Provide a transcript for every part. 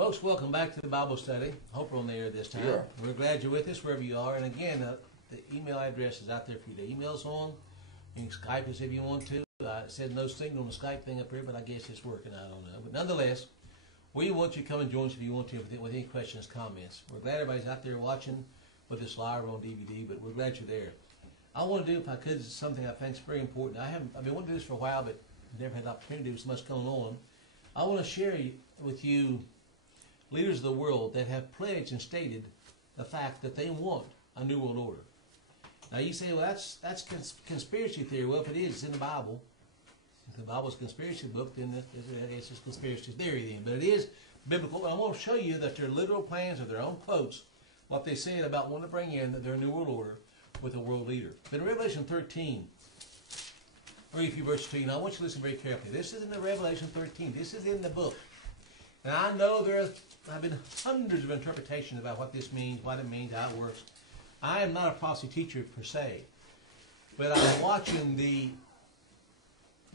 Folks, welcome back to the Bible study. Hope we're on the air this time. Yeah. We're glad you're with us wherever you are. And again, the email address is out there for you to email us on. You can Skype us if you want to. It said no signal on the Skype thing up here, but I guess it's working. I don't know. But nonetheless, we want you to come and join us if you want to with any questions, comments. We're glad everybody's out there watching with us live on DVD, but we're glad you're there. I want to do, if I could, something I think is very important. I've been wanting to do this for a while, but never had the opportunity to do so much going on. I want to share with you leaders of the world that have pledged and stated the fact that they want a new world order. Now you say, well, that's conspiracy theory. Well, if it is, it's in the Bible. If the Bible's a conspiracy book, then it's just conspiracy theory then. But it is biblical. But I want to show you that their literal plans or their own quotes, what they said about wanting to bring in their new world order with a world leader. But in Revelation 13, read a few verses to you. Now I want you to listen very carefully. This is in the Revelation 13. This is in the book. And I know there have been hundreds of interpretations about what this means, what it means, how it works. I am not a prophecy teacher per se, but I'm watching the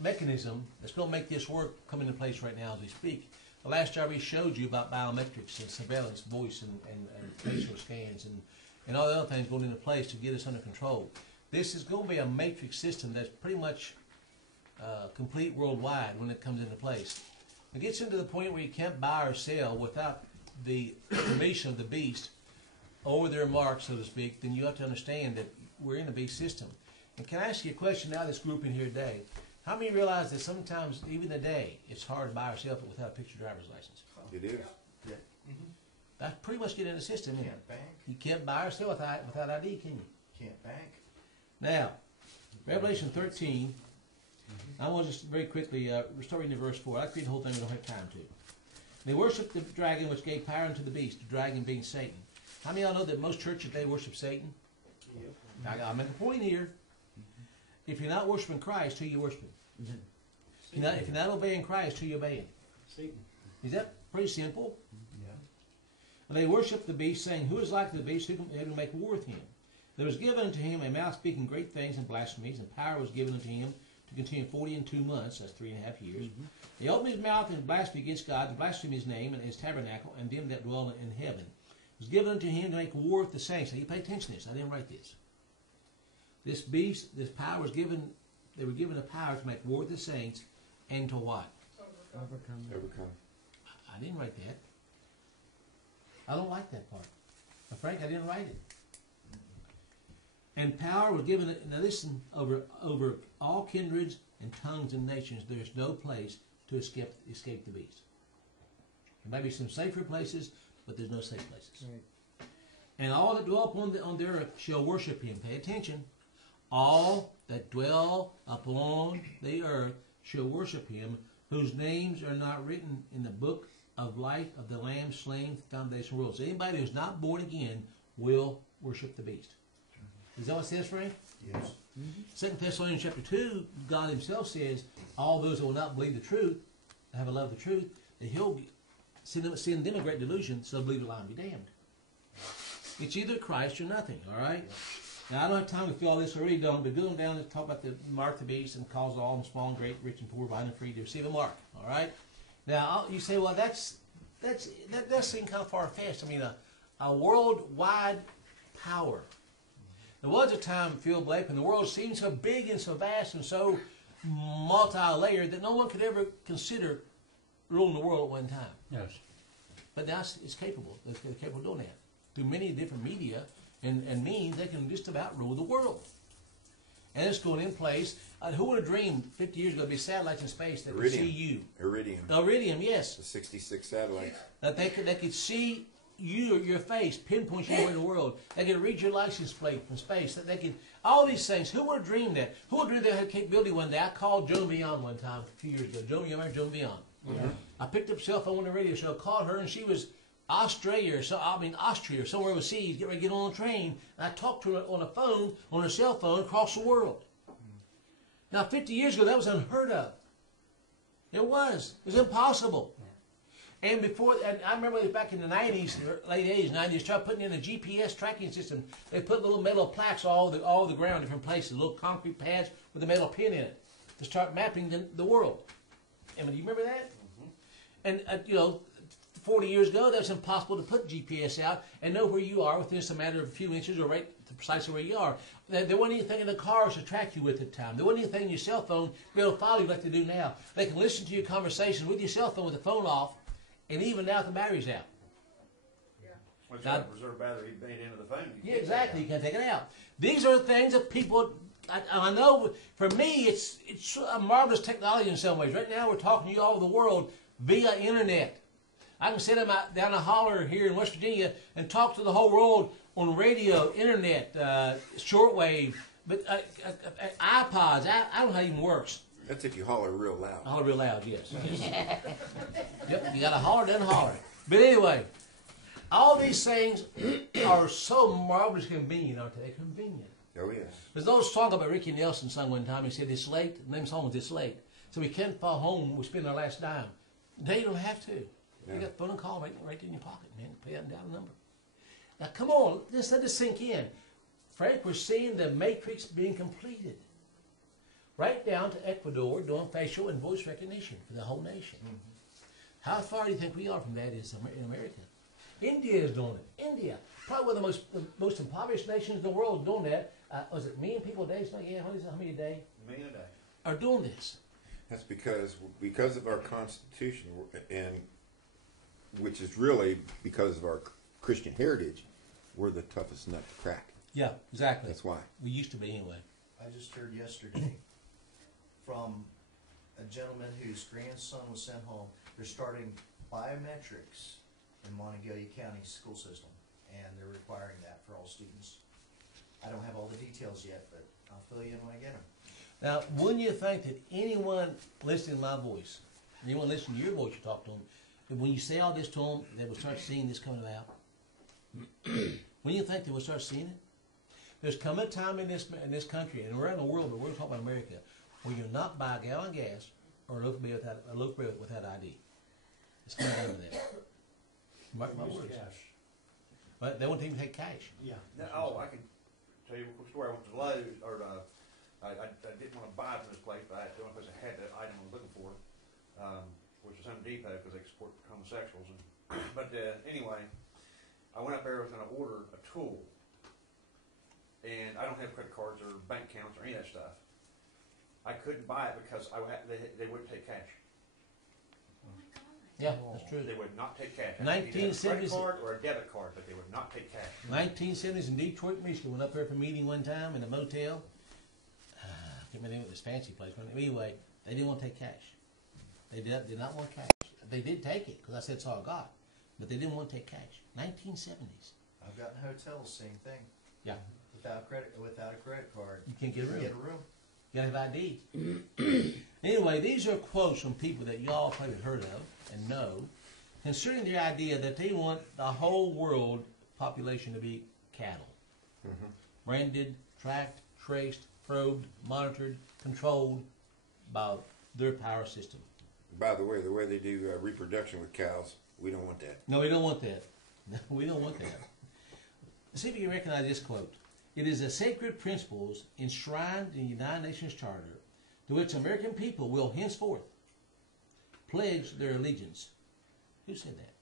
mechanism that's going to make this work come into place right now as we speak. The last job we showed you about biometrics and surveillance, voice and facial scans and all the other things going into place to get us under control. This is going to be a matrix system that's pretty much complete worldwide when it comes into place. It gets into the point where you can't buy or sell without the permission of the beast or their mark, so to speak. Then you have to understand that we're in a beast system. And can I ask you a question now, this group in here today? How many realize that sometimes, even today, it's hard to buy or sell without a picture driver's license? It is. Yeah. That's pretty much getting in the system, isn't it? Can't bank. You can't buy or sell without ID, can you? Can't bank. Now, Revelation 13, I want to just very quickly start reading verse 4. I could read the whole thing, we don't have time to. They worship the dragon which gave power unto the beast, the dragon being Satan. How many of y'all know that most churches today worship Satan? Yep. I'll make a point here. If you're not worshiping Christ, who are you worshiping? If you're not obeying Christ, who are you obeying? Satan. Is that pretty simple? Yeah. And they worship the beast, saying, who is like the beast, who can make war with him? There was given unto him a mouth speaking great things and blasphemies, and power was given unto him to continue 42 months, that's 3.5 years. He opened his mouth and blasphemed against God, to blaspheme his name and his tabernacle, and them that dwell in heaven. It was given unto him to make war with the saints. Now you pay attention to this, I didn't write this. This beast, this power was given, they were given the power to make war with the saints, and to what? Overcome. I didn't write that. I don't like that part. But Frank, I didn't write it. And power was given, now listen, over all kindreds and tongues and nations. There's no place to escape the beast. There may be some safer places, but there's no safe places. Right. And all that dwell upon the earth shall worship him. Pay attention. All that dwell upon the earth shall worship him, whose names are not written in the book of life of the Lamb slain from the foundation of the world. So anybody who's not born again will worship the beast. Is that what it says, Frank? Yes. 2 Thessalonians chapter 2, God himself says, all those that will not believe the truth, have a love of the truth, that he'll send them a great delusion, so believe the lie and be damned. It's either Christ or nothing, all right? Now, I don't have time to fill all this, I really don't, but go down and talk about the mark of the beast and cause all and small and great, rich and poor, blind and free to receive a mark, all right? Now, you say, well, that does seem kind of far-fetched. I mean, a worldwide power. There was a time, Phil Blake, when the world seemed so big and so vast and so multi-layered that no one could ever consider ruling the world at one time. Yes. But now it's capable. They're capable of doing that. Through many different media and means, they can just about rule the world. And it's going in place. Who would have dreamed 50 years ago there'd be satellites in space that could see you? Iridium. Iridium, yes. The 66 satellites. That they could see you, your face, pinpoint you in the world. They could read your license plate from space. That they could, all these things. Who would have dreamed that? Who would have dreamed they had capability one day? I called Joan Beyond one time a few years ago. You remember Joan Beyond? Yeah. I picked up a cell phone on the radio show, called her, and she was Austria or somewhere overseas, getting ready to get on a train. And I talked to her on the phone, on her cell phone, across the world. Now, 50 years ago, that was unheard of. It was impossible. And I remember back in the 90s, late 80s, 90s, started putting in a GPS tracking system. They put little metal plaques all over the ground, different places, little concrete pads with a metal pin in it to start mapping the world. And do you remember that? And, 40 years ago, that was impossible to put GPS out and know where you are within just a matter of a few inches or right precisely where you are. There wasn't anything in the cars to track you with at the time. There wasn't anything in your cell phone to be able to follow you like they do now. They can listen to your conversations with your cell phone with the phone off, and even now the battery's out. Well, it's got a reserve battery made into the phone. Yeah, exactly. You can't take it out. These are things that people, I know for me, it's a marvelous technology in some ways. Right now we're talking to you all over the world via internet. I can sit down a holler here in West Virginia and talk to the whole world on radio, internet, shortwave, but iPods. I don't know how it even works. That's if you holler real loud. Holler real loud, yes. Yep, you got to holler, then holler. But anyway, all these things are so marvelously convenient, aren't they? Convenient. Oh, yes. There's those song about Ricky Nelson sung one time. He said, "It's late." The name of the song was "It's Late." So we can't fall home. We spend our last dime. They don't have to. Yeah. You got the phone and call right in your pocket, man. Pay that down the number. Now, come on. Just let this sink in. Frank, we're seeing the matrix being completed. Right down to Ecuador doing facial and voice recognition for the whole nation. Mm-hmm. How far do you think we are from that in America? India is doing it. India, probably one of the most impoverished nations in the world, is doing that. Was it a million people a day? Yeah, how many a day? A million a day. Are doing this. That's because of our Constitution, and which is really because of our Christian heritage, we're the toughest nut to crack. Yeah, exactly. That's why. We used to be anyway. I just heard yesterday from a gentleman whose grandson was sent home. They're starting biometrics in Montague County school system, and they're requiring that for all students. I don't have all the details yet, but I'll fill you in when I get them. Now, wouldn't you think that anyone listening to my voice, anyone listening to your voice you talk to them, that when you say all this to them, they will start seeing this coming about? Wouldn't you think they will start seeing it? There's come a time in this country, and around the world, but we're talking about America, where you'll not buy a gallon of gas or a loaf of bread without ID. It's coming down to that. Mark my words. But they won't even take cash. Yeah. Oh, I can tell you a quick story. I went to Lowe's, or I didn't want to buy it from this place, but the only place I had that item I was looking for, which was Home Depot, because they support homosexuals. But anyway, I went up there. I was going to order a tool, and I don't have credit cards or bank accounts or any of that stuff. I couldn't buy it because they wouldn't take cash. Yeah, that's true. They would not take cash. 1970s. A credit card or a debit card, but they would not take cash. 1970s in Detroit, Michigan. Went up there for a meeting one time in a motel. I can't remember this fancy place. But anyway, they didn't want to take cash. They did not want cash. They did take it because I said it's all I got, but they didn't want to take cash. 1970s. I've gotten hotels, same thing. Yeah. Without a credit card. You can't get a room. Get a room. You gotta have ID. Anyway, these are quotes from people that y'all probably heard of and know, concerning the idea that they want the whole world population to be cattle. Mm-hmm. Branded, tracked, traced, probed, monitored, controlled by their power system. By the way they do reproduction with cows, we don't want that. No, we don't want that. We don't want that. See if you can recognize this quote. It is the sacred principles enshrined in the United Nations Charter to which American people will henceforth pledge their allegiance. Who said that?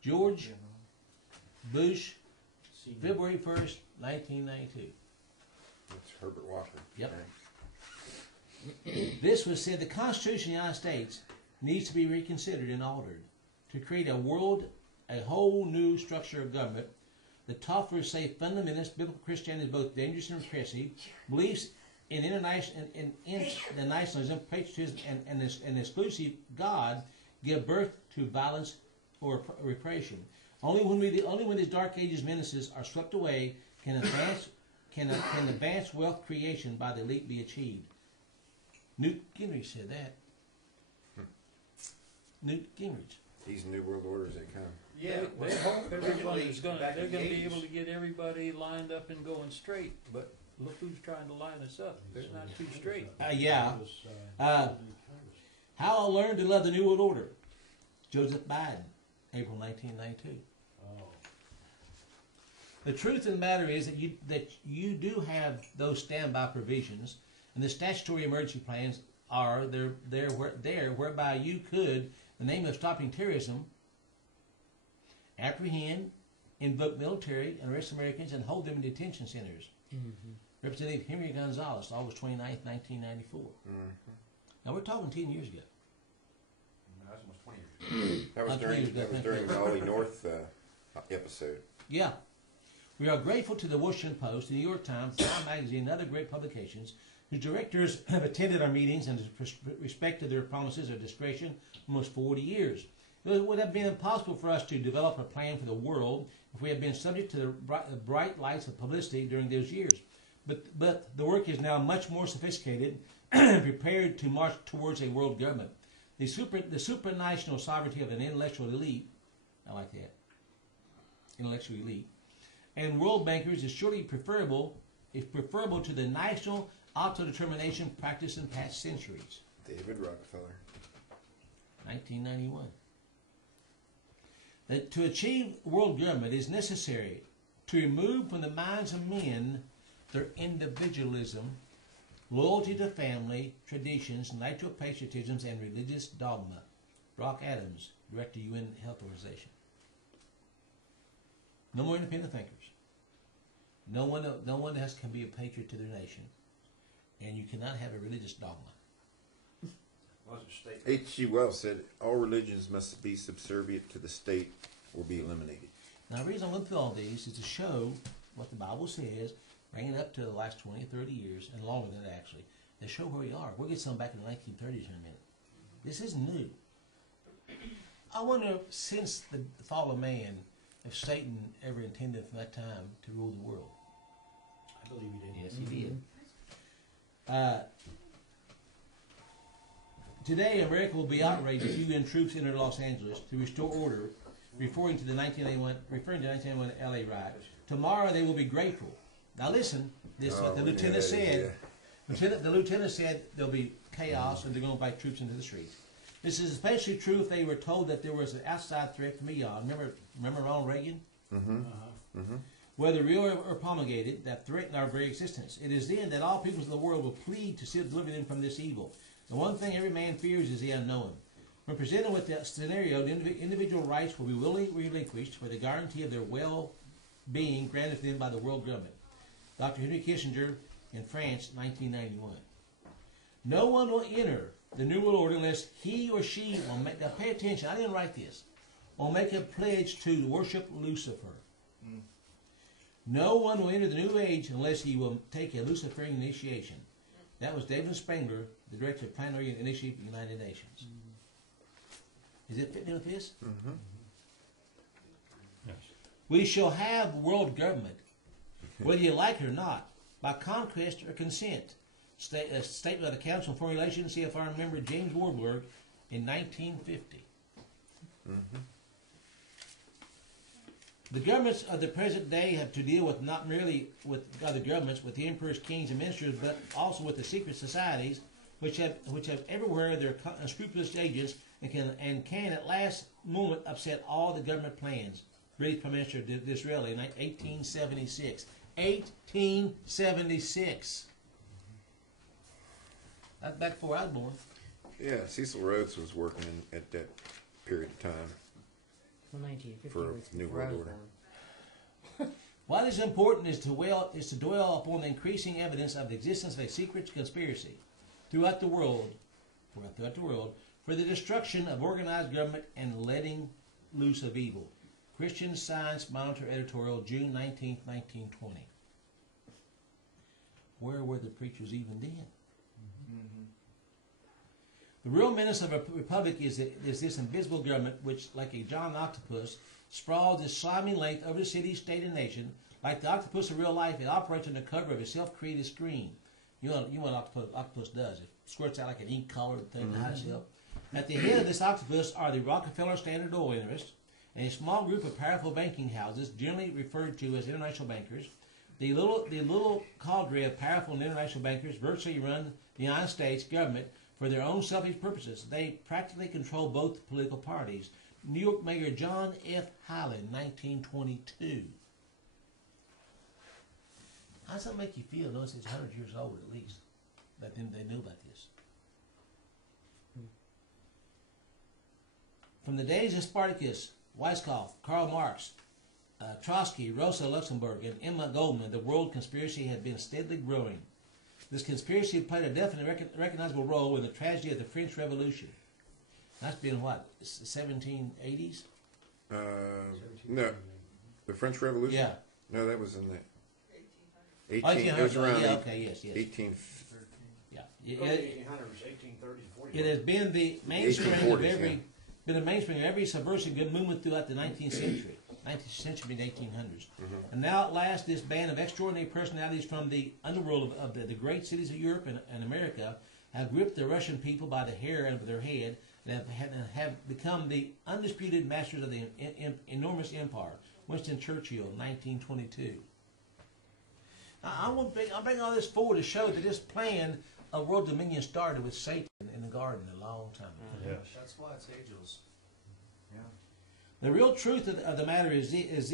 George Bush, February 1st, 1992. That's Herbert Walker. Yep. This was said, the Constitution of the United States needs to be reconsidered and altered to create a whole new structure of government. The Tofflers say fundamentalist biblical Christianity is both dangerous and repressive. Beliefs in the nationalism, patriotism, and an exclusive God give birth to violence or repression. Only when these Dark Ages menaces are swept away can advanced wealth creation by the elite be achieved. Newt Gingrich said that. Newt Gingrich. These new world orders that come. Yeah, They hope everyone is back they're in going the to be 80s. able to get everybody lined up and going straight. But look who's trying to line us up. They're not too straight. Yeah. How I Learned to Love the New World Order. Joseph Biden, April 1992. The truth of the matter is that you do have those standby provisions, and the statutory emergency plans are there whereby you could in the name of stopping terrorism, apprehend, invoke military, and arrest Americans and hold them in detention centers. Representative Henry Gonzalez, August 29th, 1994. Now we're talking 10 years ago. No, that's almost 20 years. That was during the Ollie North episode. Yeah. We are grateful to the Washington Post, the New York Times, Time Magazine, and other great publications whose directors have attended our meetings and respected their promises of discretion for almost 40 years. It would have been impossible for us to develop a plan for the world if we had been subject to the bright lights of publicity during those years. But the work is now much more sophisticated and prepared to march towards a world government. The supranational sovereignty of an intellectual elite, I like that, intellectual elite, and world bankers is surely preferable to the national autodetermination practiced in past centuries. David Rockefeller. 1991. That to achieve world government is necessary to remove from the minds of men their individualism, loyalty to family, traditions, natural patriotisms, and religious dogma. Brock Adams, Director, UN Health Organization. No more independent thinkers. No one can be a patriot to their nation, and you cannot have a religious dogma. Was it state? H.G. Wells said, all religions must be subservient to the state or be eliminated. Now, the reason I'm going through all these is to show what the Bible says, bring it up to the last 20 or 30 years, and longer than that, actually, and show where we are. We'll get some back in the 1930s in a minute. This is new. I wonder, since the fall of man, if Satan ever intended from that time to rule the world. I believe he did. Yes, he did. Today, America will be outraged if UN troops enter Los Angeles to restore order, referring to the 1981 LA riot. Tomorrow, they will be grateful. Now, listen. This is what the lieutenant said. The lieutenant said there'll be chaos and they're going to invite troops into the streets. This is especially true if they were told that there was an outside threat from beyond. Remember Ronald Reagan? Whether real or promulgated, that threatened our very existence. It is then that all peoples of the world will plead to deliver them from this evil. The one thing every man fears is the unknown. When presented with that scenario, the individual rights will be willingly relinquished for the guarantee of their well-being granted to them by the world government. Dr. Henry Kissinger in France, 1991. No one will enter the New World Order unless he or she will make, now pay attention, I didn't write this, will make a pledge to worship Lucifer. No one will enter the New Age unless he will take a Luciferian initiation. That was David Spangler, the Director of Planetary Initiative of the United Nations. Is it fitting with this? Yes. We shall have world government, whether you like it or not, by conquest or consent. A statement of the Council on Foreign Relations, CFR member James Warburg in 1950. The governments of the present day have to deal with not merely with other governments, with the emperors, kings, and ministers, but also with the secret societies, which have everywhere their unscrupulous agents and can at last moment upset all the government plans. British Prime Minister Disraeli in 1876. 1876. That's back before I was born. Yeah, Cecil Rhodes was working at that period of time. 1950 For was New before I World was Order. born. What is important is to dwell upon the increasing evidence of the existence of a secret conspiracy throughout the world for the destruction of organized government and letting loose of evil. Christian Science Monitor editorial, June 19, 1920. Where were the preachers even then? The real menace of a republic is this invisible government which, like a giant octopus, sprawls its slimy length over the city, state, and nation. Like the octopus of real life, it operates under cover of a self-created screen. You know what octopus does? It squirts out like an ink-colored thing to hide itself. At the head of this octopus are the Rockefeller Standard Oil interests and a small group of powerful banking houses, generally referred to as international bankers. The little cadre of powerful international bankers virtually run the United States government for their own selfish purposes. They practically control both political parties. New York Mayor John F. Hyland, 1922. How does that make you feel? Notice it's 100 years old at least. That they knew about this. From the days of Spartacus, Weizsäcker, Karl Marx, Trotsky, Rosa Luxemburg, and Emma Goldman, the world conspiracy had been steadily growing. This conspiracy played a definite recognizable role in the tragedy of the French Revolution. That's been what, 1780s? No, the French Revolution. Yeah. No, that was in the 1800s. It was around Yeah, okay, yes. 18. Yeah. Early 1800s, 1830s, 40s. It has been the mainspring of 1840s, every yeah. been a mainspring of every subversive good movement throughout the 19th century. 19th century being the 1800s. And now at last this band of extraordinary personalities from the underworld of the great cities of Europe and America have gripped the Russian people by the hair of their head and have become the undisputed masters of the enormous empire. Winston Churchill, 1922. I'll bring all this forward to show that this plan of world dominion started with Satan in the garden a long time ago. Yes. That's why it's ageless. Yeah. The real truth of the matter is as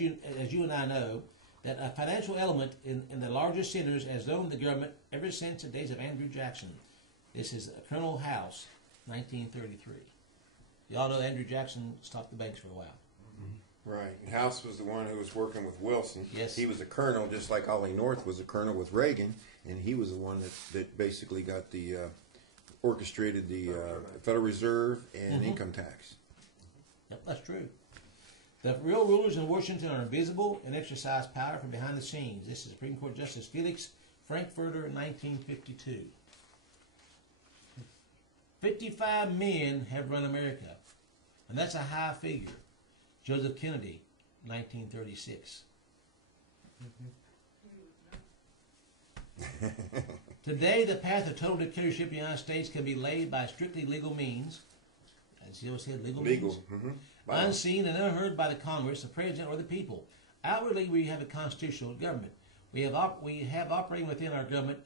you and I know, that a financial element in the largest centers has owned the government ever since the days of Andrew Jackson. This is Colonel House, 1933. Y'all know Andrew Jackson stopped the banks for a while. Right. And House was the one who was working with Wilson. Yes. He was a colonel, just like Ollie North was a colonel with Reagan, and he was the one that basically got the orchestrated the Federal Reserve and income tax. Yep, that's true. The real rulers in Washington are invisible and exercise power from behind the scenes. This is Supreme Court Justice Felix Frankfurter, 1952. 55 men have run America, and that's a high figure. Joseph Kennedy, 1936. Today, the path of total dictatorship in the United States can be laid by strictly legal means. As he always said, legal means. Unseen and unheard by the Congress, the President, or the people. Outwardly, we have a constitutional government. We have operating within our government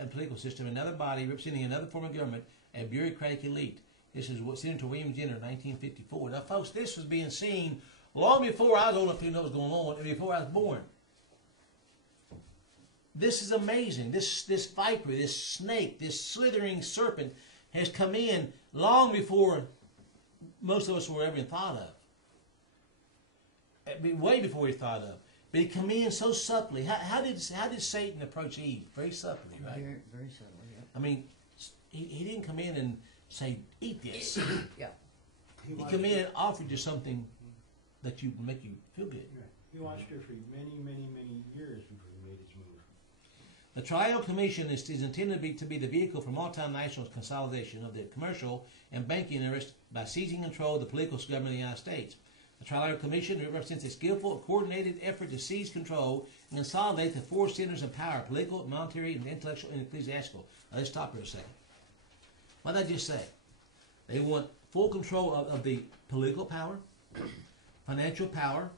a political system, another body representing another form of government, a bureaucratic elite. This is what Senator William Jenner, 1954. Now, folks, this was being seen long before I was old enough to know what was going on, and before I was born. This is amazing. This viper, this snake, this slithering serpent has come in long before most of us were ever thought of. Way before we thought of. But he come in so subtly. How did Satan approach Eve? Very subtly, right? Very subtly, yeah. I mean, he didn't come in and say, eat this. Yeah. He come in and offered you something that would make you feel good. He watched her for many, many, many years before he made his move. The Trial Commission is intended to be the vehicle for multinational consolidation of the commercial and banking interests by seizing control of the political government of the United States. The Trial Commission represents a skillful, coordinated effort to seize control and consolidate the four centers of power: political, military, and intellectual, and ecclesiastical. Now, let's stop here a second. What did I just say? They want full control of the political power, financial power,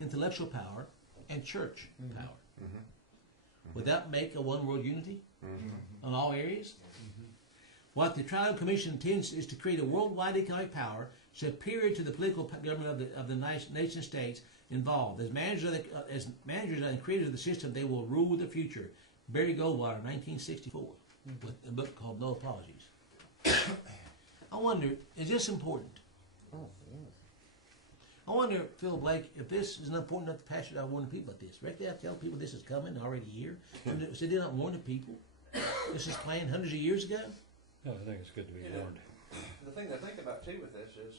intellectual power, and church power. Would that make a one world unity on all areas? What the Trial Commission intends is to create a worldwide economic power superior to the political government of the nation states involved. As managers and creators of the system, they will rule the future. Barry Goldwater, 1964, with a book called No Apologies. I wonder, is this important? Oh, yes. I wonder, Phil Blake, if this is not important enough to pastor out warning people about this. Directly I tell people this is coming already here. So they not warn the people. This is planned hundreds of years ago. No, I think it's good to be warned. The thing to think about too with this is,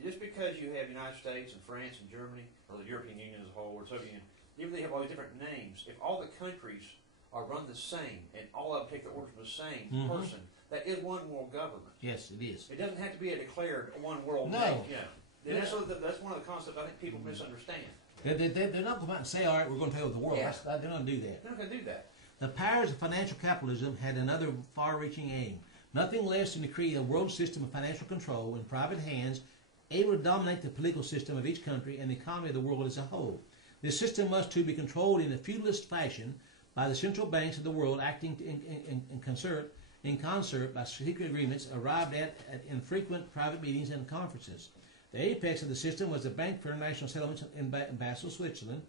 just because you have United States and France and Germany, or the European Union as a whole, or Soviet Union, even though they have all these different names, if all the countries are run the same, and all of them take the orders from the same person, that is one world government. Yes, it is. It doesn't have to be a declared one world No. name. Yeah. And that's one of the concepts I think people misunderstand. They're not going out and say, all right, we're going to take over the world. Yeah. They're not going to do that. They're not going to do that. The powers of financial capitalism had another far-reaching aim. Nothing less than to create a world system of financial control in private hands, able to dominate the political system of each country and the economy of the world as a whole. This system must too be controlled in a feudalist fashion by the central banks of the world, acting in concert by secret agreements arrived at in frequent private meetings and conferences. The apex of the system was the Bank for International Settlements in Basel, Switzerland,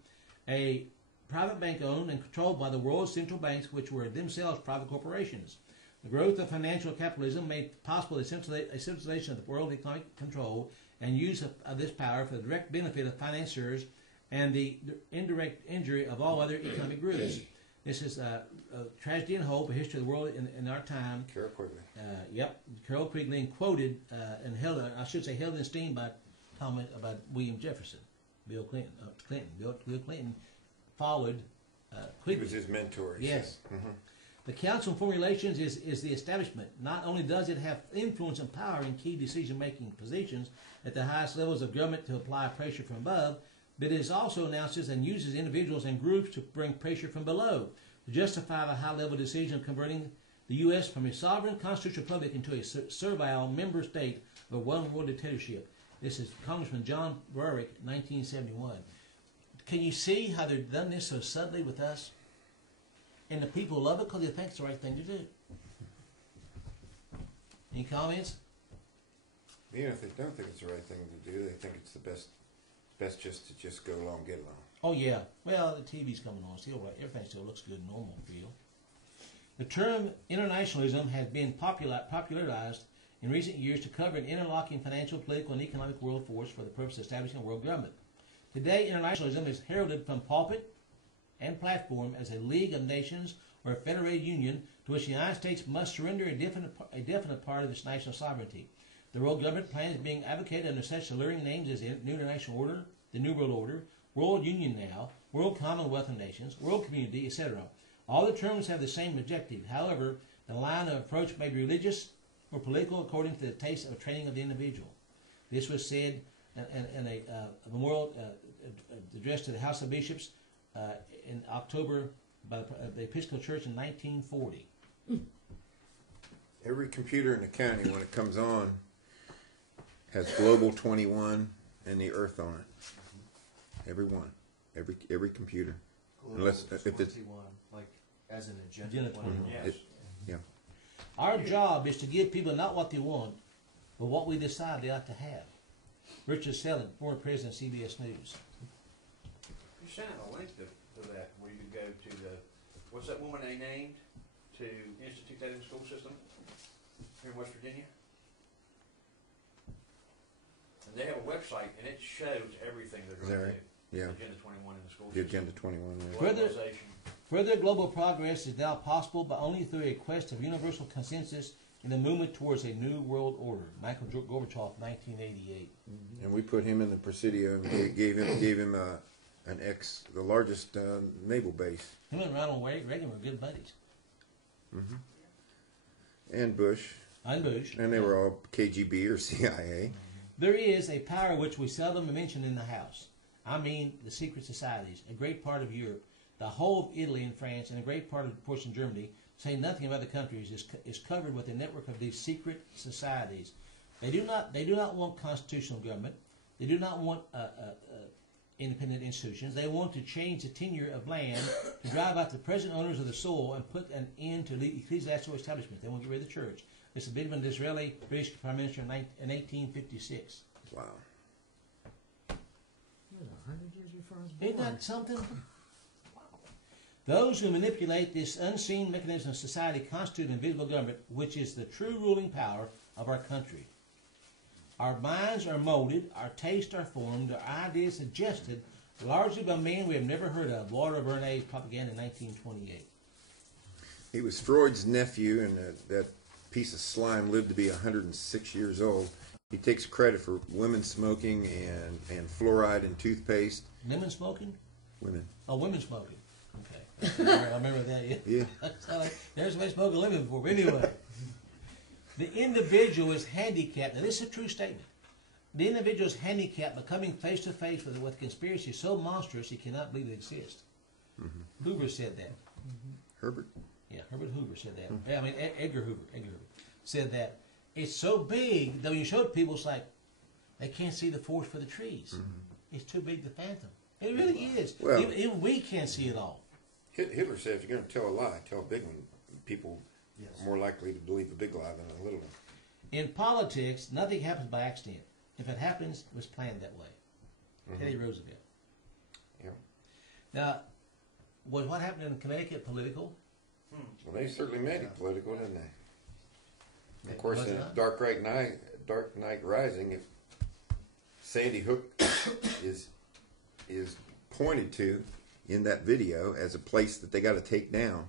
a private bank owned and controlled by the world's central banks, which were themselves private corporations. The growth of financial capitalism made possible a centralization of the world economic control and use of this power for the direct benefit of financiers and the indirect injury of all other economic groups. This is a tragedy and hope, a history of the world in our time. Carol Quigley. Yep, Carol Quigley quoted and held in esteem by William Jefferson, Bill Clinton. Bill Clinton followed He Quigley. was his mentor. he Yes. said. Mhm. The Council on Foreign Relations is the establishment. Not only does it have influence and power in key decision-making positions at the highest levels of government to apply pressure from above, but it also announces and uses individuals and groups to bring pressure from below to justify the high-level decision of converting the U.S. from a sovereign constitutional republic into a servile member state of a one-world dictatorship. This is Congressman John Berwick, 1971. Can you see how they've done this so subtly with us? And the people love it because they think it's the right thing to do. Any comments? Even if they don't think it's the right thing to do, they think it's the best just to just go along, get along. Oh yeah. Well, the TV's coming on. Still, everything still looks good, normal feel. The term internationalism has been popularized in recent years to cover an interlocking financial, political, and economic world force for the purpose of establishing a world government. Today, internationalism is heralded from pulpit and platform as a league of nations or a federated union to which the United States must surrender a definite part of its national sovereignty. The world government plan is being advocated under such alluring names as the New International Order, the New World Order, World Union now, World Commonwealth of Nations, World Community, etc. All the terms have the same objective. However, the line of approach may be religious or political according to the taste of training of the individual. This was said in a memorial address to the House of Bishops in October by the Episcopal Church in 1940. Every computer in the county, when it comes on, has Global 21 and the Earth on it. Every one. Every computer. Unless- if it's- 21, like as an agenda, Agenda 21. 21. Yes. Yeah. Our job is to give people not what they want, but what we decide they ought to have. Richard Selling, former president of CBS News. You sent out a link to that where you could go to the, what's that woman they named to institute that in the school system here in West Virginia? And they have a website and it shows everything they're Is going that to right? do. Yeah. Agenda 21 in the school The system. Agenda 21. Right? Further- Globalization. Further global progress is now possible, but only through a quest of universal consensus in the movement towards a new world order. Michael Gorbachev, 1988. And we put him in the Presidio and gave him the largest naval base. Him and Ronald Reagan were good buddies. And Bush. And Bush. And they were all KGB or CIA. There is a power which we seldom mention in the House. I mean the secret societies, a great part of Europe, the whole of Italy and France, and a great part of portion of Germany, saying nothing of other countries, is covered with a network of these secret societies. They do not want constitutional government. They do not want independent institutions. They want to change the tenure of land to drive out the present owners of the soil and put an end to the ecclesiastical establishment. They want to get rid of the church. This is been Disraeli, British Prime Minister in 1856. Wow. You're 100 years before I was Isn't born. that something? Those who manipulate this unseen mechanism of society constitute an invisible government, which is the true ruling power of our country. Our minds are molded, our tastes are formed, our ideas suggested, largely by men we have never heard of. Walter Bernay's propaganda in 1928. He was Freud's nephew, and that piece of slime lived to be 106 years old. He takes credit for women smoking and fluoride in toothpaste. Women smoking? Women. Oh, women smoking. Okay. I remember that, yeah. Yeah. There's somebody smoking a lemon before. But anyway, the individual is handicapped. Now, this is a true statement. The individual is handicapped by coming face to face with conspiracy so monstrous he cannot believe it exists. Hoover said that. Herbert. Yeah, Herbert Hoover said that. Yeah, I mean, Edgar Hoover said that. It's so big that when you show it to people, it's like they can't see the forest for the trees. It's too big to fathom. It really is. Well- Even we can't see it all. Hitler said, if you're going to tell a lie, tell a big one. People Yes. are more likely to believe a big lie than a little one. In politics, nothing happens by accident. If it happens, it was planned that way. Teddy Roosevelt. Yeah. Now, was what happened in Connecticut political? Well, they certainly made it political, didn't they? Of course, Was in it not? Dark Knight Rising, if Sandy Hook is pointed to in that video as a place that they got to take down.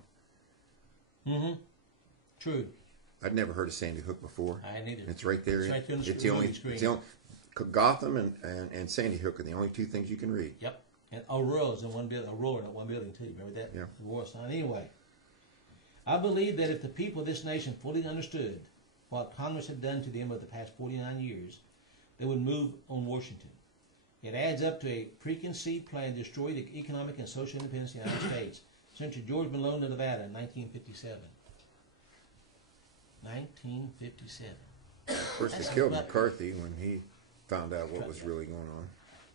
Mm-hmm. True. I'd never heard of Sandy Hook before. I ain't either. It's right there. It's right there on the It's the only. screen. It's the only. Gotham and Sandy Hook are the only two things you can read. Yep. And Aurora's in one building. Aurora in one building too. Remember that? Yeah. The war sign. Anyway, I believe that if the people of this nation fully understood what Congress had done to them over the past 49 years, they would move on Washington. It adds up to a preconceived plan to destroy the economic and social independence of the United States. Senator George Malone of Nevada in 1957. 1957. Of course, That's they killed about- McCarthy when he found out what was really going on.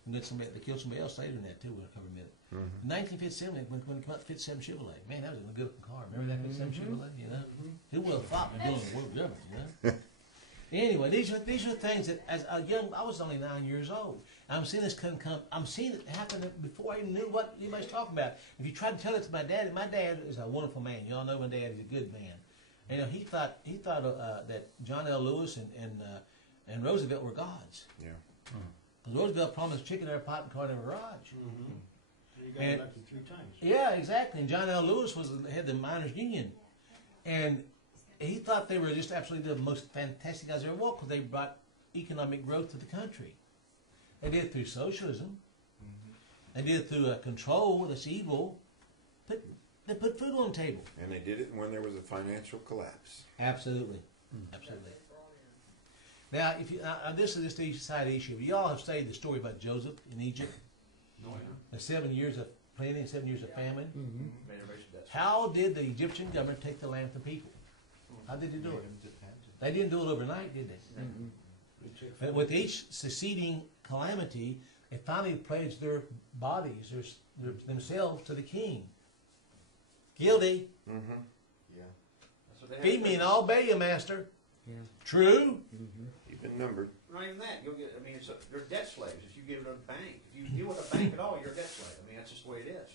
And then they killed somebody else later in that too. We'll cover in a minute. Mm-hmm. 1957, when it came out, the 57 Chevrolet. Man, that was a good looking car. Remember that 57 Chevrolet? You know, who would have thought we're doing the world government? You know. Anyway, these are things that as a young, I was only 9 years old. I'm seeing this come. I'm seeing it happen before I even knew what anybody's talking about. If you try to tell it to my dad is a wonderful man. You all know my dad is a good man. And, you know, he thought that John L. Lewis and Roosevelt were gods. Yeah. Because Roosevelt promised chicken in a pot and car in a garage. You got And- elected 3 times. Yeah, exactly. And John L. Lewis had the miners' union, and he thought they were just absolutely the most fantastic guys ever walked because they brought economic growth to the country. They did it through socialism. They did it through control that's evil. They put food on the table. And they did it when there was a financial collapse. Absolutely, absolutely. Now, if you this is just a side issue. You all have studied the story about Joseph in Egypt. No, yeah. The 7 years of plenty, 7 years of famine. Made everybody say that's- How did the Egyptian government take the land from people? How did they do it? They didn't do it overnight, did they? But with each succeeding calamity, they finally pledged their bodies, themselves to the king. Guilty. Mm-hmm. Yeah. That's what they Feed had me to and do. I'll obey you, master. Yeah. True? You've been numbered. Not even that. You'll get. I mean, they're debt slaves. If you give it a bank, if you deal with a bank at all, you're a debt slave. I mean, that's just the way it is.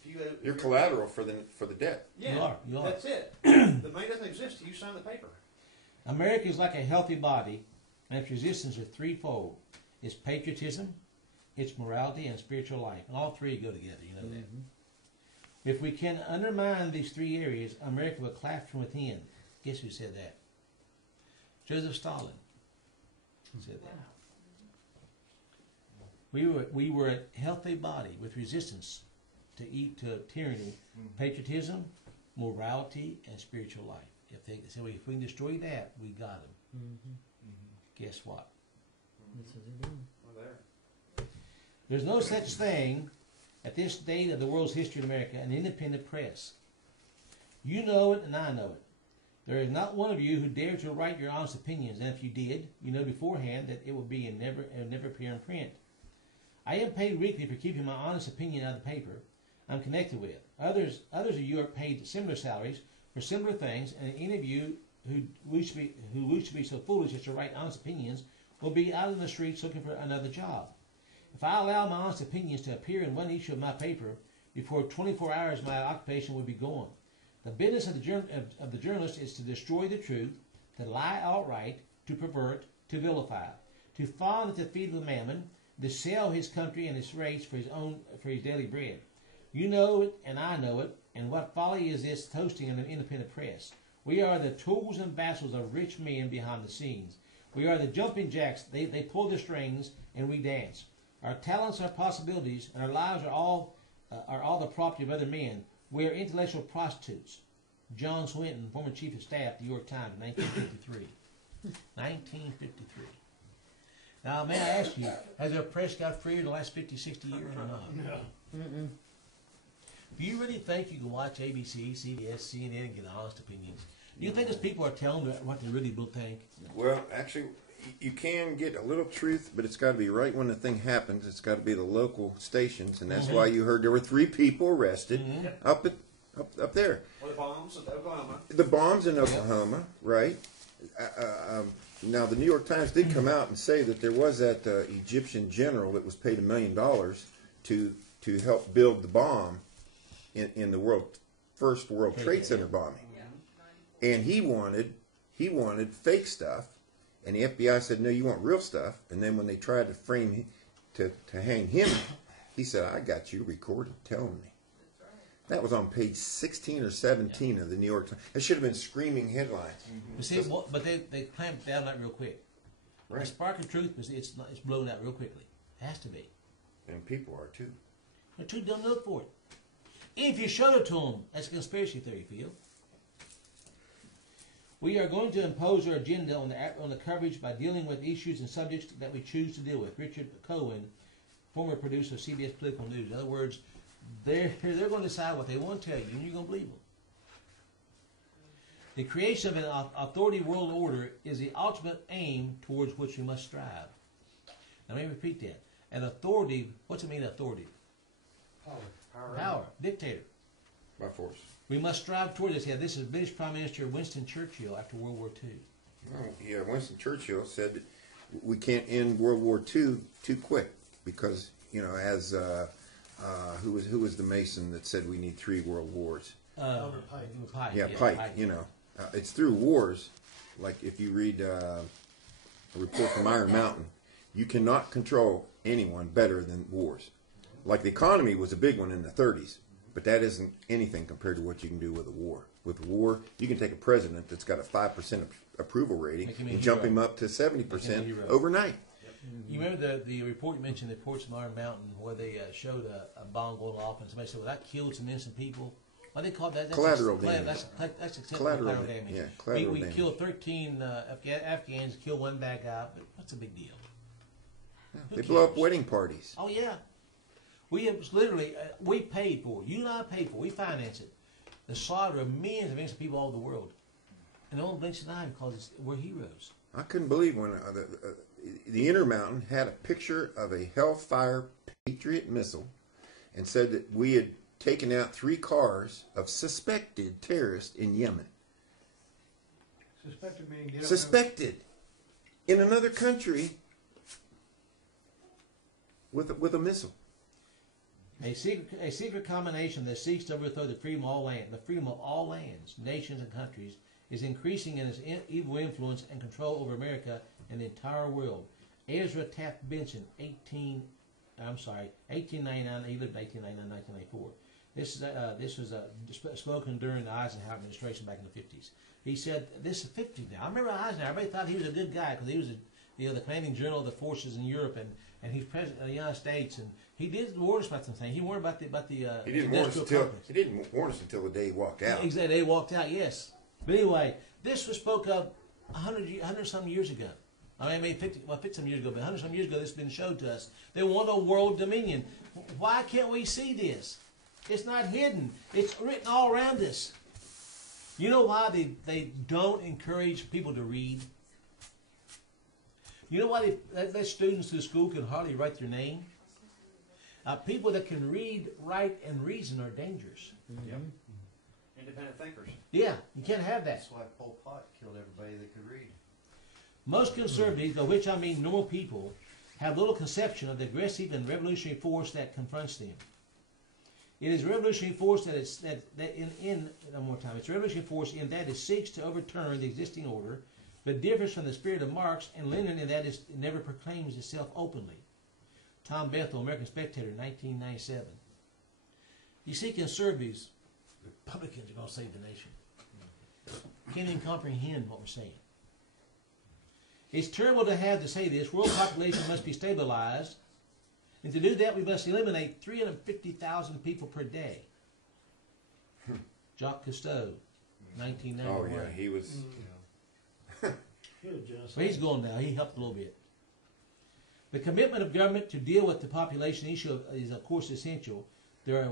If you, You're collateral for the debt. Yeah, You are. That's it. The money doesn't exist till you sign the paper. America is like a healthy body, and its resistance is threefold. It's patriotism, it's morality, and spiritual life. And all three go together, you know that. If we can undermine these three areas, America will collapse from within. Guess who said that? Joseph Stalin said that. We were a healthy body with resistance to tyranny, patriotism, morality, and spiritual life. If we can destroy that, we got them. Guess what? That's what they're doing. Well, there. There's no such thing at this date of the world's history in America, an independent press. You know it, and I know it. There is not one of you who dared to write your honest opinions, and if you did, you know beforehand that it would never appear in print. I am paid weekly for keeping my honest opinion out of the paper I'm connected with. Others of you are paid similar salaries for similar things, and any of you who wish to be so foolish as to write honest opinions will be out in the streets looking for another job. If I allow my honest opinions to appear in one issue of my paper, before 24 hours my occupation would be gone. The business of the journalist is to destroy the truth, to lie outright, to pervert, to vilify, to fawn at the feet of the mammon, to sell his country and his race for his daily bread. You know it, and I know it, and what folly is this toasting in an independent press? We are the tools and vassals of rich men behind the scenes. We are the jumping jacks. They pull the strings, and we dance. Our talents, our possibilities, and our lives are all the property of other men. We are intellectual prostitutes. John Swinton, former chief of staff, New York Times, 1953. 1953. Now, may I ask you, has our press got freer in the last 50, 60 years or not? No. Do you really think you can watch ABC, CBS, CNN, and get honest opinions? Do you think those people are telling what they really will think? Well, actually, you can get a little truth, but it's got to be right when the thing happens. It's got to be the local stations, and that's why you heard there were 3 people arrested up there. Or the bombs in Oklahoma. The bombs in Oklahoma, right? Now, the New York Times did come out and say that there was that Egyptian general that was paid $1 million to help build the bomb in the first World Trade Center bombing. And he wanted He wanted fake stuff, and the FBI said, no, you want real stuff. And then when they tried to frame him, to hang him, he said, I got you recorded telling me. That was on page 16 or 17 of the New York Times. It should have been screaming headlines. But see, but they clamped down on that real quick. Right. The spark of truth, it's blown out real quickly. It has to be. And people are too. They're too dumb to look for it. If you showed it to them, that's a conspiracy theory, Phil. We are going to impose our agenda on the coverage by dealing with issues and subjects that we choose to deal with. Richard Cohen, former producer of CBS Political News. In other words, they're going to decide what they want to tell you, and you're going to believe them. The creation of an authority world order is the ultimate aim towards which we must strive. Now let me repeat that. An authority, what's it mean, authority? Power. Dictator. By force. We must strive toward this. Yeah, this is British Prime Minister Winston Churchill after World War II. Oh, yeah, Winston Churchill said that we can't end World War II too quick because, you know, as who was the Mason that said we need 3 world wars? Pike. Yeah, Pike. You know, it's through wars. Like if you read a report from Iron Mountain, you cannot control anyone better than wars. Like the economy was a big one in the 30s, but that isn't anything compared to what you can do with a war. With a war, you can take a president that's got a 5% approval rating and jump him up to 70% overnight. You remember the report you mentioned, the reports from Iron Mountain, where they showed a bomb going off, and somebody said, well, that killed some innocent people. What do they call that? That's collateral damage. That's collateral damage. Yeah, collateral we damage. killed 13 Afghans, killed 1 bad guy, but what's the big deal? Yeah, they blow up wedding parties. Oh, yeah. We have literally, we paid for it. You and I paid for it. We financed it. The slaughter of millions of innocent people all over the world. And no one blinks an eye because we're heroes. I couldn't believe when the Intermountain had a picture of a Hellfire Patriot missile and said that we had taken out 3 cars of suspected terrorists in Yemen. Suspected meaning they don't Suspected in another country with a missile. A secret combination that seeks to overthrow the freedom of all lands, nations, and countries is increasing in its evil influence and control over America and the entire world. Ezra Taft Benson, 1899. He lived 1899, 1994. This was spoken during the Eisenhower administration back in the 50s. He said, "This is 50 now." I remember Eisenhower. Everybody thought he was a good guy because he was the commanding general of the forces in Europe, and he's president of the United States, and he did warn us about some things. He warned about the He didn't warn us until the day he walked out. Exactly, they walked out. Yes, but anyway, this was spoke of 100 some years ago. I mean, maybe 50 some years ago, but 100 some years ago, this has been showed to us. They want a world dominion. Why can't we see this? It's not hidden. It's written all around us. You know why they don't encourage people to read? You know why they students through school can hardly write their name? People that can read, write, and reason are dangerous. Yep. Independent thinkers. Yeah, you can't have that. That's why Pol Pot killed everybody that could read. Most conservatives, by which I mean normal people, have little conception of the aggressive and revolutionary force that confronts them. It is revolutionary force It's revolutionary force in that it seeks to overturn the existing order, but differs from the spirit of Marx and Lenin in that it never proclaims itself openly. Tom Bethel, American Spectator, 1997. You see, conservatives, Republicans are going to save the nation. Can't even comprehend what we're saying. It's terrible to have to say this. World population must be stabilized. And to do that, we must eliminate 350,000 people per day. Jacques Cousteau, 1991. Oh, yeah, he was... Well, he's gone now. He helped a little bit. The commitment of government to deal with the population issue is, of course, essential. There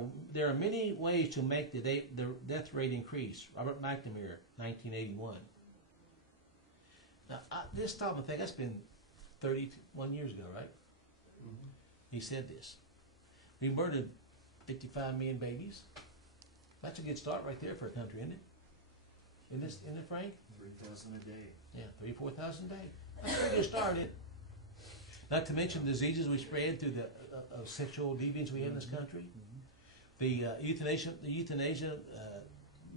are many ways to make the death rate increase. Robert McNamara, 1981. Now, this time I think that's been 31 years ago, right? Mm-hmm. He said this. We murdered 55 million babies. That's a good start right there for a country, isn't it? Isn't it, Frank? 3,000 a day. Yeah, 3,000-4,000 a day. That's a pretty good start, isn't it? Not to mention diseases we spread through the sexual deviance we have in this country. Mm-hmm. The euthanasia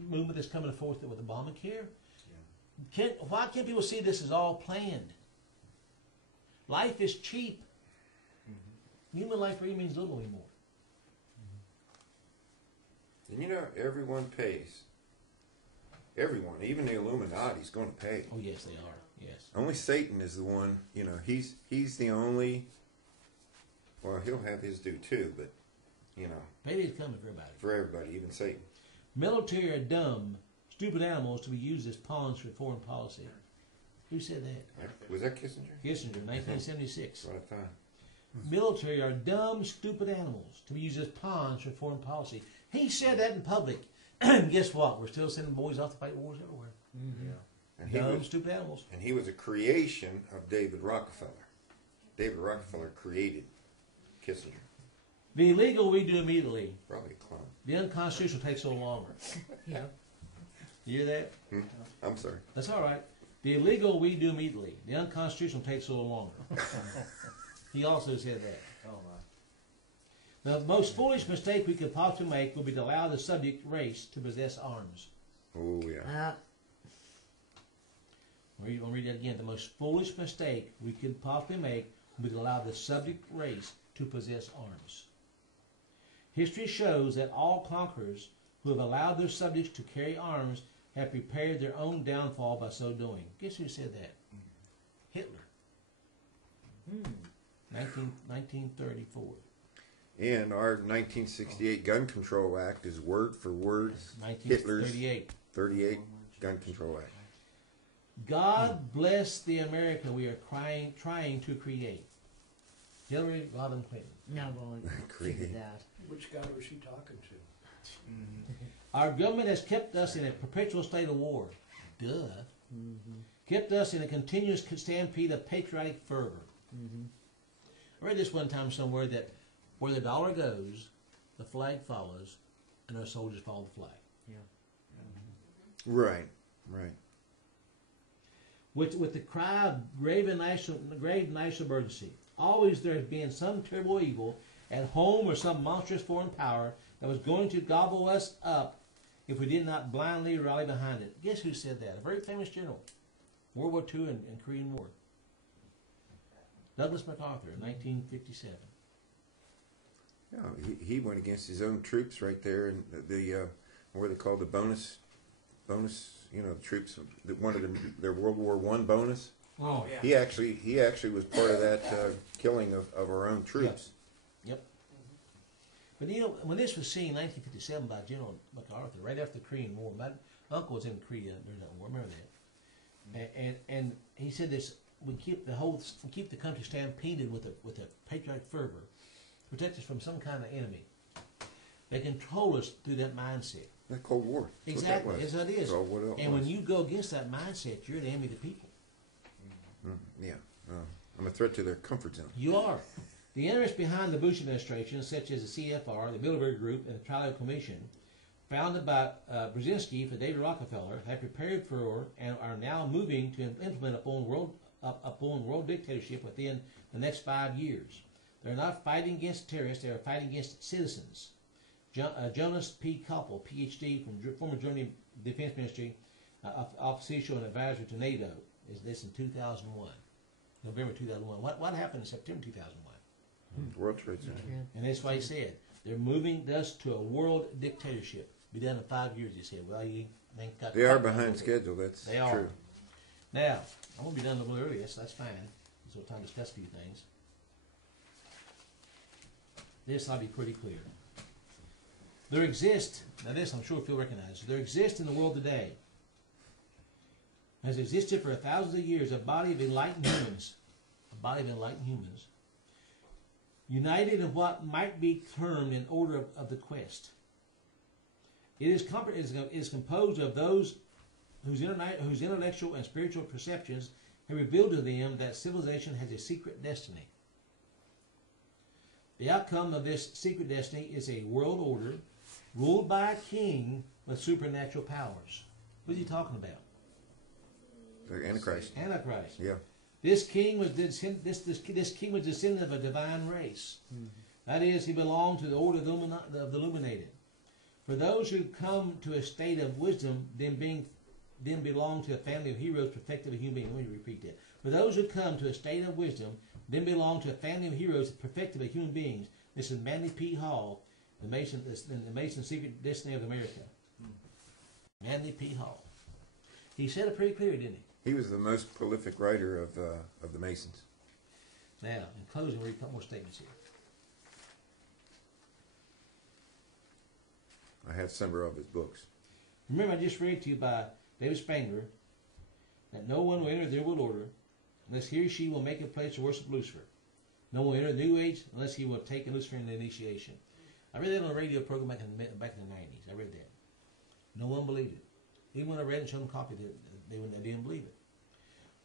movement that's coming forth with Obamacare. Why can't people see this is all planned? Life is cheap. Human life really means little anymore. And you know, everyone pays. Everyone, even the Illuminati's going to pay. Oh yes, they are. Yes. Only Satan is the one, you know, he's the only, well, he'll have his due too, but, you know. Payday is coming for everybody. For everybody, even Satan. Military are dumb, stupid animals to be used as pawns for foreign policy. Who said that? Was that Kissinger? Kissinger, 1976. That's what I thought. Military are dumb, stupid animals to be used as pawns for foreign policy. He said that in public. And guess what? We're still sending boys off to fight wars everywhere. Yeah. And he Dumb, was, stupid animals. and he was a creation of David Rockefeller. David Rockefeller created Kissinger. The illegal we do immediately. Probably a clone. The unconstitutional takes a little longer. Yeah. You hear that? I'm sorry. That's all right. The illegal we do immediately. The unconstitutional takes a little longer. He also said that. Oh my. The most foolish mistake we could possibly make would be to allow the subject race to possess arms. Oh, yeah. I'll read that again. The most foolish mistake we could possibly make would be to allow the subject race to possess arms. History shows that all conquerors who have allowed their subjects to carry arms have prepared their own downfall by so doing. Guess who said that? Hitler. 1934. And our 1968 Gun Control Act is word for word Hitler's 1938. 38 Gun Control Act. God bless the America we are trying to create. Hillary Rodham Clinton. No, well, figured that. Which guy was she talking to? Our government has kept us in a perpetual state of war. Duh. Kept us in a continuous stampede of patriotic fervor. I read this one time somewhere that where the dollar goes, the flag follows, and our soldiers follow the flag. Right, right. With the cry of grave national emergency, always there has been some terrible evil at home or some monstrous foreign power that was going to gobble us up if we did not blindly rally behind it. Guess who said that? A very famous general. World War II and Korean War. Douglas MacArthur, 1957. Yeah, he went against his own troops right there, and the what are they called, the bonus, you know, the troops that wanted their World War I bonus. Oh yeah. He actually was part of that killing of our own troops. Yep. But you know, when this was seen in 1957 by General MacArthur, right after the Korean War, my uncle was in Korea during that war. Remember that? And he said this: we keep the country stampeded with a patriotic fervor, protect us from some kind of enemy. They control us through that mindset. The Cold War. That's Exactly, what that was. yes, that is. So what else And was. when you go against that mindset, you're the enemy of the people. Yeah, I'm a threat to their comfort zone. You are. The interests behind the Bush administration, such as the CFR, the Bilderberg Group, and the Trial Commission, founded by Brzezinski for David Rockefeller, have prepared for and are now moving to implement upon world dictatorship within the next 5 years. They're not fighting against terrorists; they are fighting against citizens. Jonas P. Koppel, Ph.D. from former German Defense Ministry, official and advisor to NATO, is this in 2001, November 2001. What happened in September 2001? World Trade Center. And that's why he said they're moving us to a world dictatorship. Be done in 5 years. He said, "Well, you ain't got." They are behind schedule. That's They are. true. Now, I'm gonna be done a little early. That's fine. So time to discuss a few things. This I'll be pretty clear. There exists, now this I'm sure if you'll recognize, there exists in the world today, has existed for thousands of years, a body of enlightened humans, united in what might be termed an order of the quest. It is composed of those whose intellectual and spiritual perceptions have revealed to them that civilization has a secret destiny. The outcome of this secret destiny is a world order ruled by a king with supernatural powers. What is he talking about? The Antichrist. Antichrist. Yeah. This king was descendant of a divine race. That is, he belonged to the order of the illuminated. For those who come to a state of wisdom, then being then belong to a family of heroes perfected of human beings. Let me repeat that. For those who come to a state of wisdom, then belong to a family of heroes perfected of human beings. This is Manly P. Hall, the Mason Secret Destiny of America. Manly P. Hall. He said it pretty clear, didn't he? He was the most prolific writer of the Masons. Now, in closing, we'll read a couple more statements here. I have several of his books. Remember, I just read to you by David Spangler that no one will enter the New World Order unless he or she will make a pledge to worship Lucifer. No one will enter the New Age unless he will take Lucifer in the initiation. I read that on a radio program back in the 90s. I read that. No one believed it. Even when I read and showed them a copy, they didn't believe it.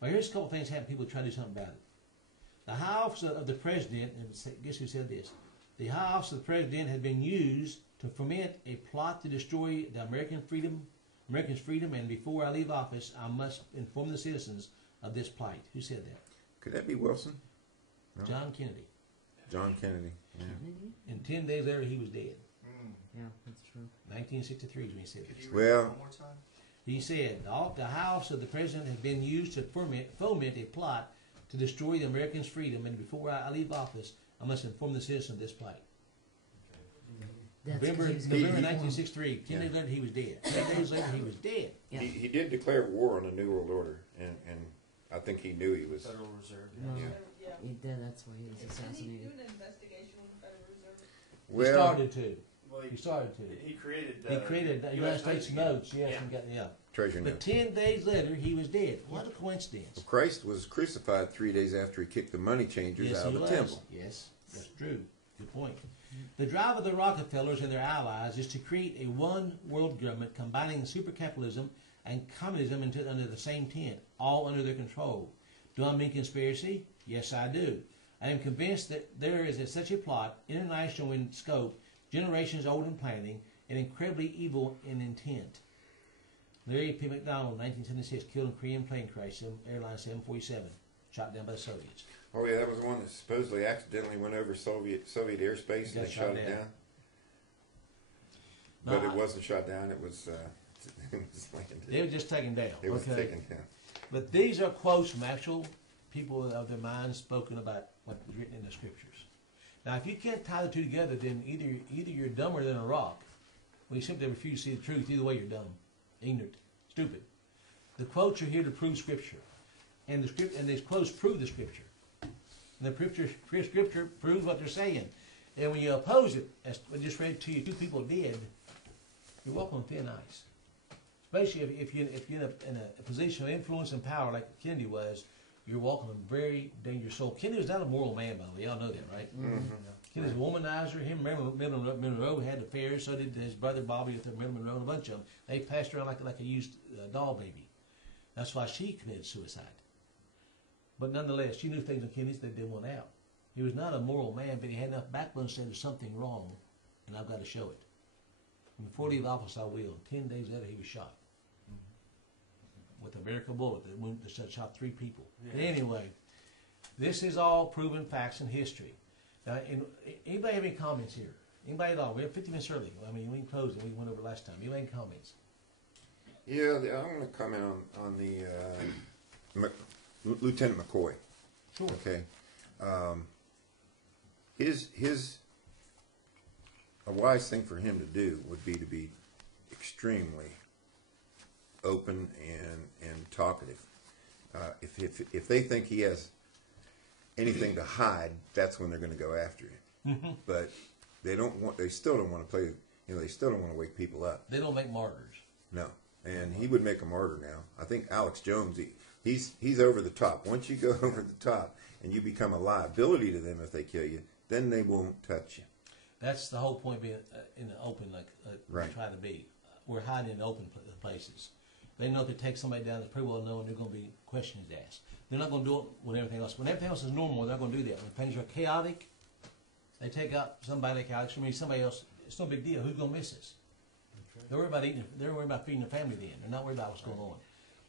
Well, here's a couple things happen. People try to do something about it. The high office of the president, and guess who said this? The high office of the president had been used to foment a plot to destroy the Americans' freedom, and before I leave office, I must inform the citizens of this plight. Who said that? Could that be Wilson? No? John Kennedy. John Kennedy. Yeah. Kennedy? And 10 days later, he was dead. Yeah, that's true. 1963 is when he said Could this. you read that Well- one more time? He said, the house of the president has been used to foment a plot to destroy the Americans' freedom, and before I leave office, I must inform the citizens of this plight. That's 'cause November he was November gonna- 1963, 10 days later, he was dead. 10 days later, he was dead. Yeah. He did declare war on the New World Order, and I think he knew he was. Federal Reserve. No, Yeah. he did. That's why he was Didn't he do assassinated. an investigation with the Federal Reserve? He started to. Well, He started to. he created. He created the United States notes, yes, and got, yeah. Treasure But note. 10 days later, he was dead. What a coincidence. Well, Christ was crucified 3 days after he kicked the money changers Yes, out he of the was. temple. Yes, that's true. Good point. The drive of the Rockefellers and their allies is to create a one world government combining super capitalism and communism under the same tent, all under their control. Do I mean conspiracy? Yes, I do. I am convinced that there is such a plot, international in scope, generations old in planning, and incredibly evil in intent. Larry P. McDonald, 1976, killed in Korean plane crash, Airline 747, shot down by the Soviets. Oh yeah, that was the one that supposedly accidentally went over Soviet airspace and Got they shot it down. down. No, But it I- wasn't shot down. It was it was landed. They were just taken down. It was Okay. taken down. But these are quotes from actual people of their minds spoken about what was written in the scriptures. Now, if you can't tie the two together, then either you're dumber than a rock, or you simply refuse to see the truth. Either way, you're dumb, ignorant, stupid. The quotes are here to prove scripture, and these quotes prove the scripture. And the scripture proves what they're saying. And when you oppose it, as I just read to you, two people did. You're walking on thin ice. Especially if you're in a position of influence and power like Kennedy was, you're walking a very dangerous soul. Kennedy was not a moral man, by the way. Y'all know that, right? Mm-hmm. Kennedy's a womanizer. Him and Marilyn Monroe had affairs. So did his brother Bobby with Marilyn Monroe and a bunch of them. They passed around like a used doll baby. That's why she committed suicide. But nonetheless, she knew things on Kennedy that didn't want out. He was not a moral man, but he had enough backbone to say there's something wrong, and I've got to show it. And before I leave office, I will. 10 days later, he was shot with a miracle bullet that shot 3 people. But anyway, this is all proven facts in history. Now, anybody have any comments here? Anybody at all? We have 50 minutes early. I mean, we can close and we went over last time. Anybody have any comments? Yeah, I want to comment on the Lieutenant McCoy. Sure. Okay, a wise thing for him to do would be to be extremely open and talkative. If they think he has anything to hide, that's when they're going to go after him. But they still don't want to play. They still don't want to wake people up. They don't make martyrs. No, and he would make a martyr now. I think Alex Jones, he's over the top. Once you go over the top and you become a liability to them if they kill you, then they won't touch you. That's the whole point, being in the open, like Right. we try to be. We're hiding in open places. They know if they take somebody down, they pretty well know, and they're going to be questions asked. They're not going to do it when everything else. When everything else is normal, they're going to do that. When things are chaotic, they take out somebody like Alex. I mean, somebody else. It's no big deal. Who's going to miss us? They're worried about eating. They're worried about feeding their family. Then they're not worried about what's going on.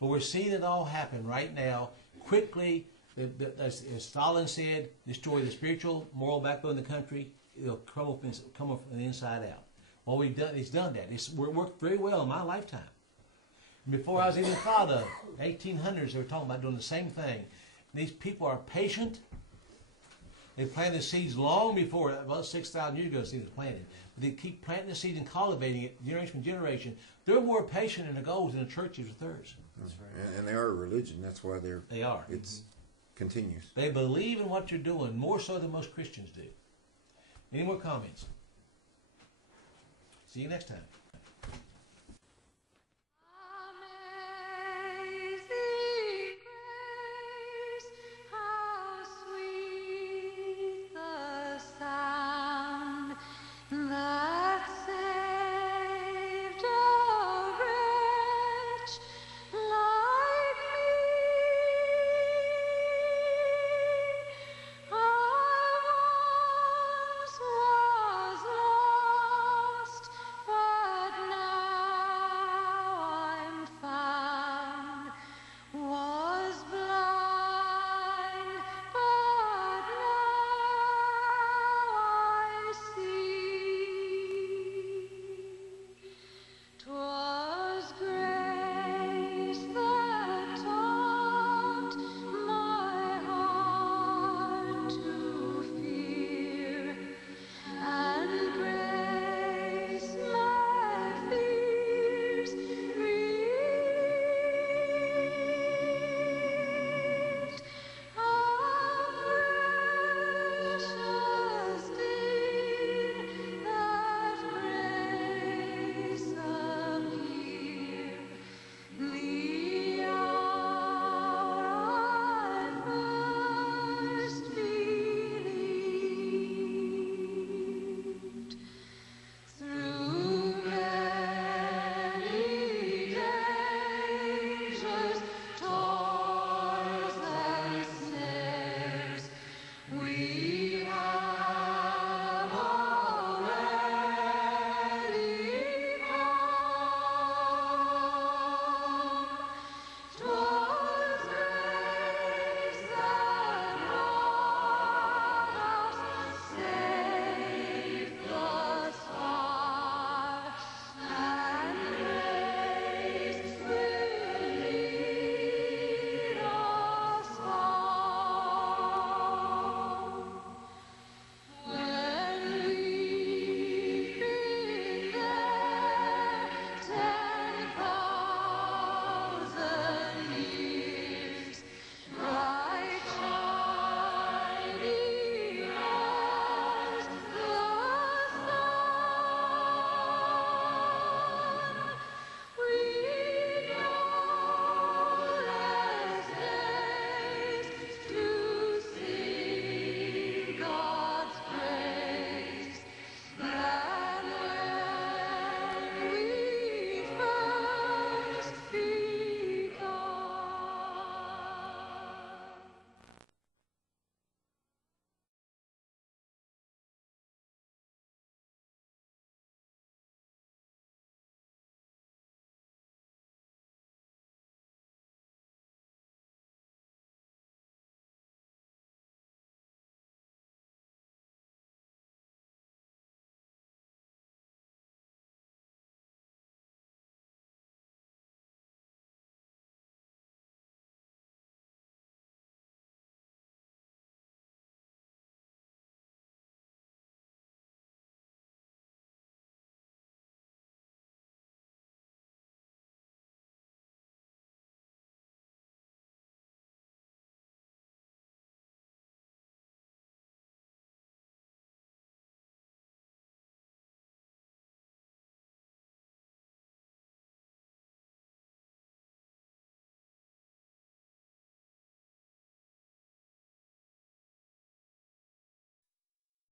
But we're seeing it all happen right now, quickly. As Stalin said, destroy the spiritual, moral backbone of the country. It'll come up from the inside out. Well, he's done that. It's worked very well in my lifetime. Before I was even thought of, 1800s, they were talking about doing the same thing. These people are patient. They planted the seeds long before, about 6,000 years ago, the seed was planted. But they keep planting the seed and cultivating it generation from generation. They're more patient in the goals than the churches with theirs. That's right. And they are a religion. That's why They are. it's continues. They believe in what you're doing more so than most Christians do. Any more comments? See you next time.